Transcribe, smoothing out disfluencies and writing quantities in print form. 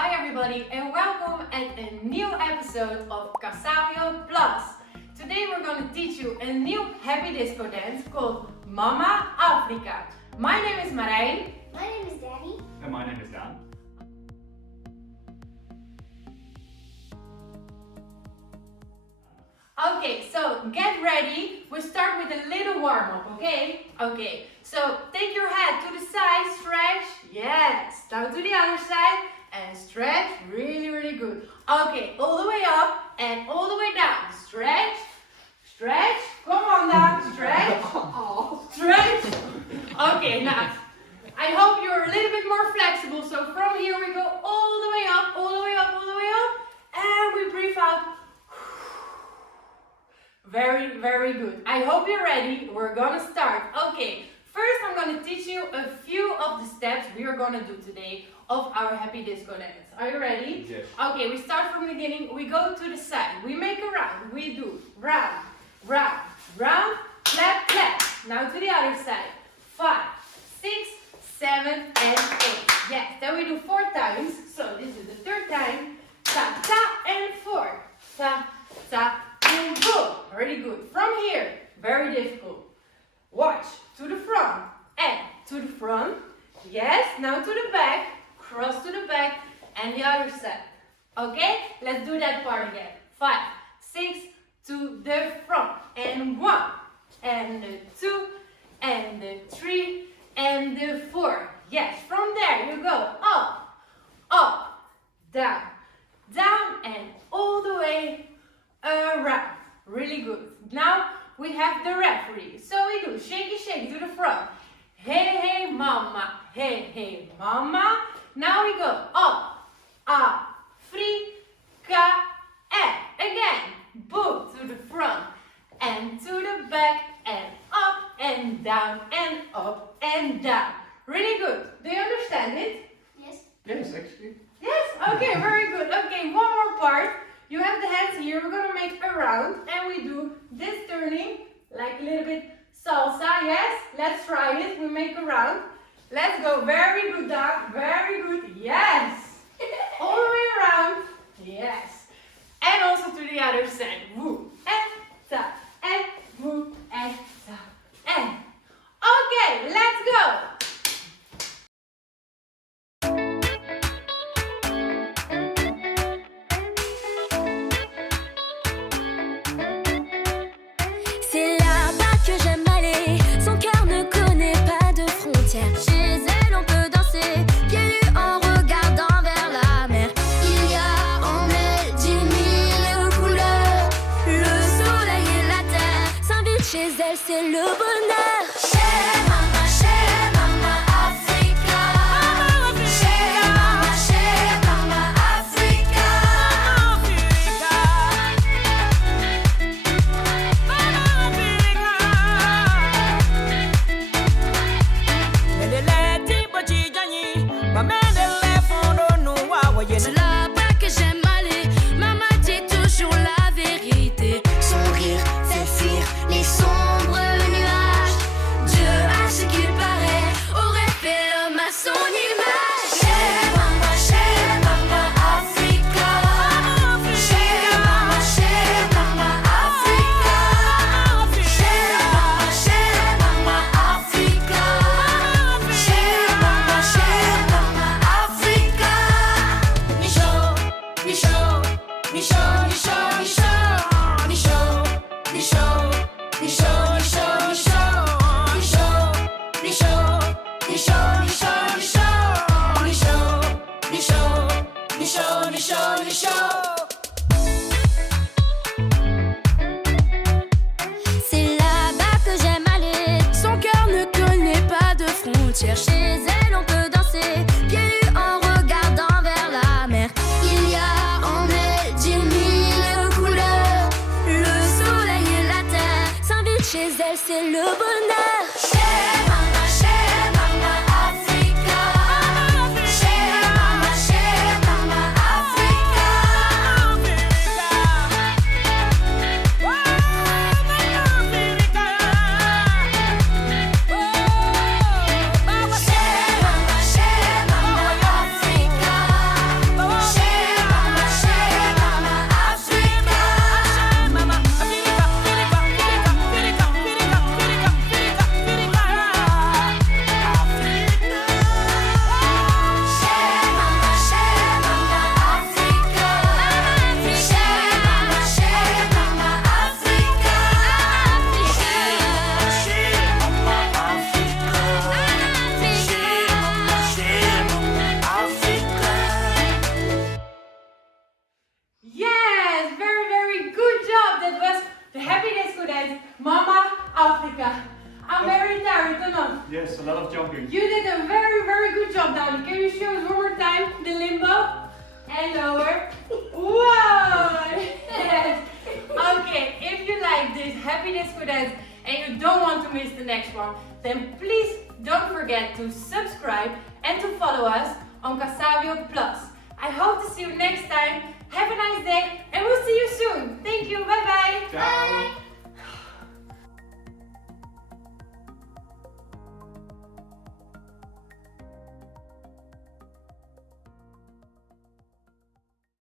Hi everybody and welcome at a new episode of Savio Plus. Today we're going to teach you a new happy disco dance called Mama Africa. My name is Marijn. My name is Dani. And my name is Daan. Okay, so get ready. We'll start with a little warm-up, okay? Okay, so take your head to the side, stretch. Yes, down to the other side and stretch. Really, really good. Okay, all the way up and all the way down. Stretch, stretch. Come on down, stretch. Stretch. Okay, now, I hope you're a little bit more flexible. So from here we go all the way up, all the way up, all the way up. And we breathe out. Very, very good. I hope you're ready. We're gonna start. Okay, first I'm gonna teach you a few of the steps we are gonna do today of our happy disco dance. Are you ready? Yes. Okay, we start from the beginning. We go to the side. We make a round. We do round, round, round, clap, clap. Now to the other side. 5, 6, 7, and 8. Yes, then we do 4 times. So this is the third time. Ta, ta, and 4. Ta, ta, and boom. Really good. From here, very difficult. Watch. To the front and to the front. Yes, now to the back. Cross to the back and the other side. Okay, let's do that part again. 5, 6, to the front. And 1, and 2, and 3, and 4. Yes, from there you go up, up, down, down, and all the way around. Really good. Now we have the referee. So we do shaky shake to the front. Hey, hey, mama. Hey, hey, mama. Now we go up, Africa, and again, boom, to the front and to the back and up and down and up and down. Really good. Do you understand it? Yes. Yes, actually. Yes? Okay, very good. Okay, one more part. You have the hands here. We're going to make a round and we do this turning like a little bit salsa. Yes? Let's try it. We make a round. Let's go. Very good, Daan. Very good. Yes. All the way around. Yes. And also to the other side. Woo. And ta. And woo. And ta. And. Okay, let's go. C'est là-bas que j'aime aller. Son cœur ne connaît pas de frontières. Chez elle, on peut danser, pieds nus en regardant vers la mer. Il y a en elle 10 000 couleurs. Le soleil et la terre s'invitent chez elle, c'est le bonheur. Chez Mama Africa. Chez Mama Africa. C'est là-bas que j'aime aller. Maman dit toujours la vérité. Son rire fait fuir les sombres nuages. Dieu, à ce qu'il paraît, aurait fait l'homme à son image. Chez Mama Africa. Chez Mama Africa. Chez Mama Africa. Chez Mama Africa. C'est là-bas que j'aime aller. Son cœur ne connaît pas de frontières. Chez elle, on peut danser, pieds nus en regardant vers la mer. Il y a en elle 10 000 couleurs. Le soleil et la terre s'invitent chez elle, c'est le bonheur. Chez Mama Africa. Chez Mama Africa. Chez Mama Africa. Yes, a lot of jumping. You did a very, very good job, Dani. Can you show us one more time the limbo? And lower. Whoa! Yes. Okay, if you like this happy disco dance and you don't want to miss the next one, then please don't forget to subscribe and to follow us on Savio Plus. I hope to see you next time. Have a nice day and